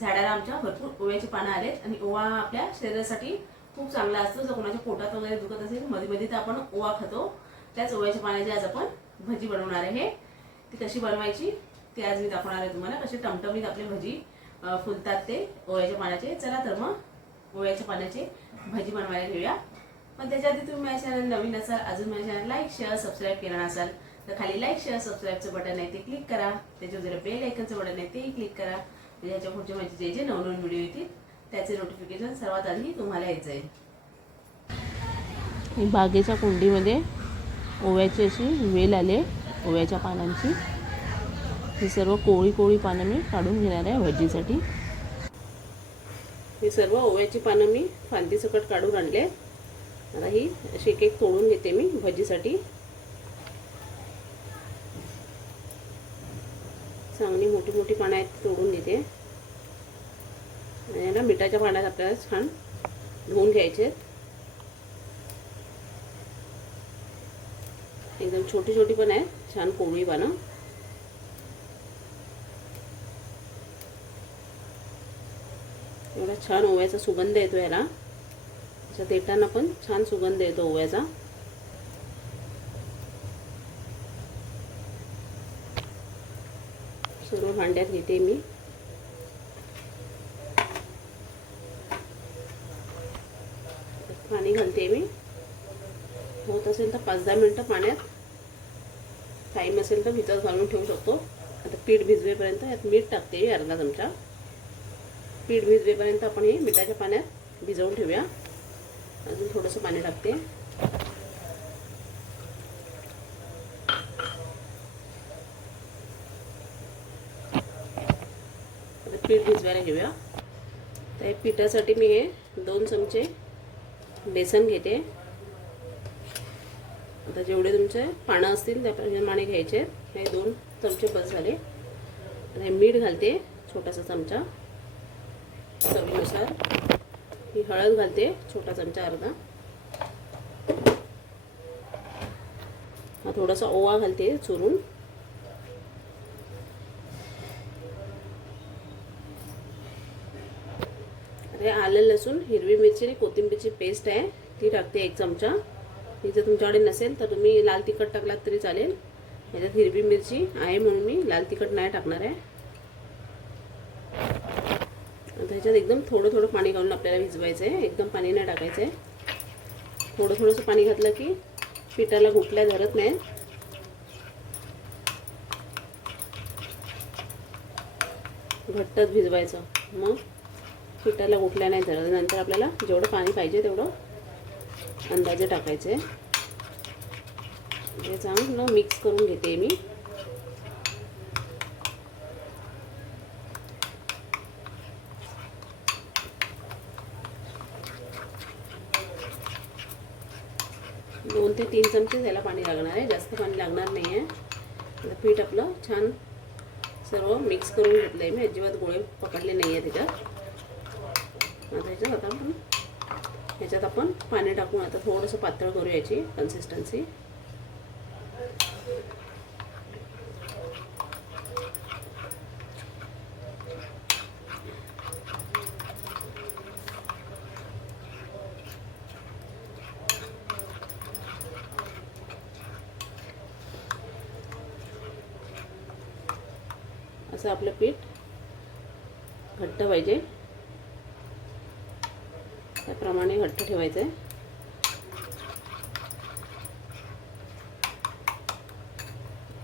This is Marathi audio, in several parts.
झाडाला आमच्या भरपूर ओव्याचे पानं आलेत आणि ओवा आपल्या शरीरासाठी खूप चांगला असतो. जर कोणाच्या पोटात वगैरे दुखत असेल मध्ये मध्ये तर आपण ओवा खातो. त्याच ओव्याच्या पाण्याची आज आपण भजी बनवणार आहे. ती कशी बनवायची ते आज मी दाखवणार आहे तुम्हाला. कशी टमटमीत आपली भजी फुलतात ते ओव्याच्या पाण्याचे चला तर मग ओव्याच्या पाण्याचे भजी बनवायला घेऊया. पण त्याच्या आधी तुम्ही माझ्या चॅनल नवीन असाल अजून माझ्या चॅनल लाईक शेअर सबस्क्राईब केला नसाल तर खाली लाईक शेअर सबस्क्राईबचं बटन आहे ते क्लिक करा. त्याच्यावर बेल आयकनचं बटन आहे तेही क्लिक करा. म्हणजे पुढच्या पुढचे माझे जे जे नवनवीन व्हिडिओ येतील त्याचे नोटिफिकेशन सर्वात आधी तुम्हाला येत जाईल. बागेच्या कुंडीमध्ये ओव्याची अशी वेल आले ओव्याच्या पानांची. ही सर्व कोळी कोळी पानं मी काढून घेणार आहे भजीसाठी. ही सर्व ओव्याची पानं मी फांदीसकट काढून आणले आता ही अशी एक एक तोडून घेते मी भजीसाठी. चांगली मोठी मोठी पानं आहेत तोडून घेते आणि याला मिठाच्या पाण्यात आपल्याला छान धुवून घ्यायचे एकदम छोटी छोटी पण आहेत छान कोवळी पानं. एवढा छान ओव्याचा सुगंध येतो याला. त्याच्या देटांना पण छान सुगंध येतो ओव्याचा. सर्व भांड्यात घेते मी. पाणी घालते मी. होत असेल तर पाच दहा मिनटं पाण्यात. टाईम असेल तर भिजत घालून ठेवू शकतो. आता पीठ भिजवेपर्यंत यात मीठ टाकते मी अर्धा चमचा. पीठ भिजवेपर्यंत आपण हे मिठाच्या पाण्यात भिजवून ठेवूया. अजून थोडंसं पाणी टाकते आता पीठ भिजवायला घेऊया. तर पिठासाठी मी हे दोन चमचे बेसन घेते. आता जेवढे तुमचे पानं असतील त्या प्रमाणे घ्यायचे. हे दोन चमचे बस झाले. हे मीठ घालते छोटासा चमचा. चवीनुसार. ही हळद घालते छोटा चमचा अर्धा. हा थोडासा ओवा घालते चुरून. हे आलं लसूण हिरवी मिरची आणि कोथिंबीरची पेस्ट आहे. ती टाकते एक चमचा. ही जर तुमच्याकडे नसेल तर तुम्ही लाल तिखट टाकलात तरी चालेल. ह्याच्यात हिरवी मिरची आहे म्हणून मी लाल तिखट नाही टाकणार आहे. आता ह्याच्यात एकदम थोडं थोडं पाणी घालून आपल्याला भिजवायचं आहे एकदम पाणी नाही टाकायचं आहे थोडं थोडंसं पाणी घातलं की पिठाला घुटल्या धरत नाही. घट्टच भिजवायचं. मग पिठाला उठल्या नाही धरत नंतर आपल्याला जेवढं पाणी पाहिजे तेवढं अंदाजे टाकायचं. आहे हे चांगलं मिक्स करून घेते मी. दोन ते तीन चमचे त्याला पाणी लागणार आहे. जास्त पाणी लागणार नाही आहे पीठ आपलं छान सर्व मिक्स करून घेतलं आहे मी. अजिबात गोळे पकडले नाही आहे त्याच्यात ह्याच्यात आता आपण. ह्याच्यात आपण पाणी टाकून आता थोडंसं पातळ करू याची कन्सिस्टन्सी असं आपलं पीठ घट्ट पाहिजे त्याप्रमाणे घट्ट ठेवायचं. आहे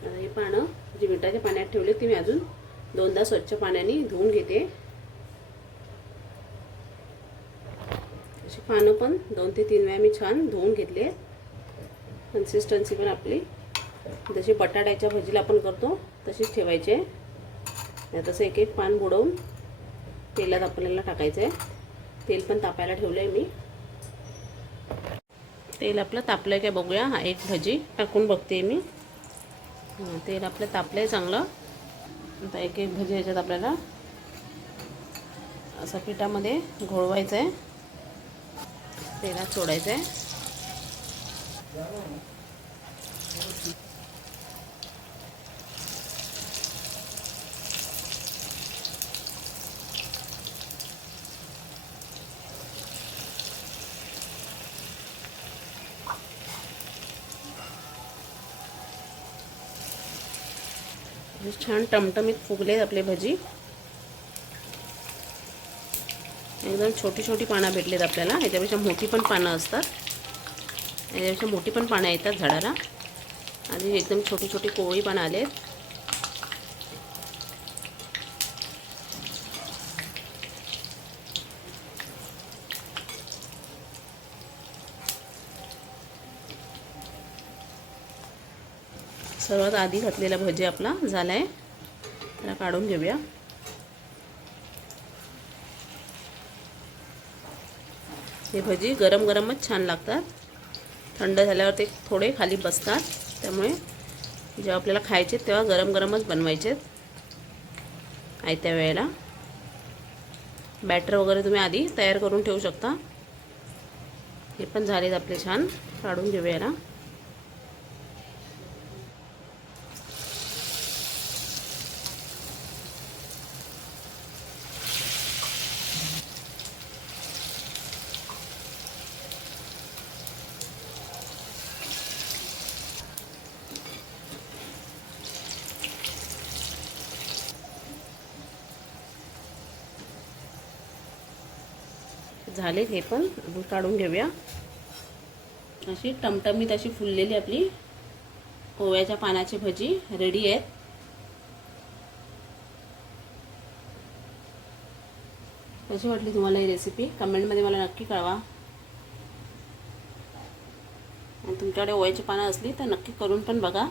आता हे पानं जी मिठाच्या पाण्यात ठेवले ती मी अजून दोनदा स्वच्छ पाण्याने धुवून घेते. अशी पानं पण दोन ते तीन वेळा मी छान धुवून घेतले. कन्सिस्टन्सी पण आपली. जशी बटाट्याच्या भजीला आपण करतो तशीच ठेवायची. आहे तसं एक एक पान बुडवून तेलात आपल्याला टाकायचं आहे तेल पण तापायला ठेवलं आहे मी. तेल आपलं तापलं आहे काय बघूया. हा एक भजी टाकून बघते मी. तेल आपलं तापलं आहे चांगलं. आता एक एक भजी ह्याच्यात आपल्याला असं पिठामध्ये घोळवायचं आहे तेलात सोडायचं आहे अशी छान टमटमीत फुगले आपले भजी. एकदम छोटी छोटी पानं भेटलेत आपल्याला. याच्यापेक्षा मोठी पण पानं असतात. याच्यापेक्षा मोठी पण पानं येतात झाडाला. आणि एकदम छोटी छोटी कोवळी पानं आहेत सर्वात आधी घातलेला भजी आपला झाला आहे त्याला काढून घेऊया. हे भजी गरम गरमच छान लागतात. थंड झाल्यावर ते थोडे खाली बसतात. त्यामुळे जेव्हा आपल्याला खायचे तेव्हा गरम गरमच बनवायचे आयत्या वेळेला. बॅटर वगैरे तुम्ही आधी तयार करून ठेवू शकता. हे पण झालेत आपले छान. काढून घेऊया याला. झाले हे पण काढून घेऊया. अशी टमटमीत अशी फुललेली आपली ओव्याच्या पानाची भजी रेडी आहेत. कशी वाटली तुम्हाला ही रेसिपी कमेंटमध्ये मला नक्की कळवा. आणि तुमच्याकडे ओव्याची पानं असली तर नक्की करून पण बघा.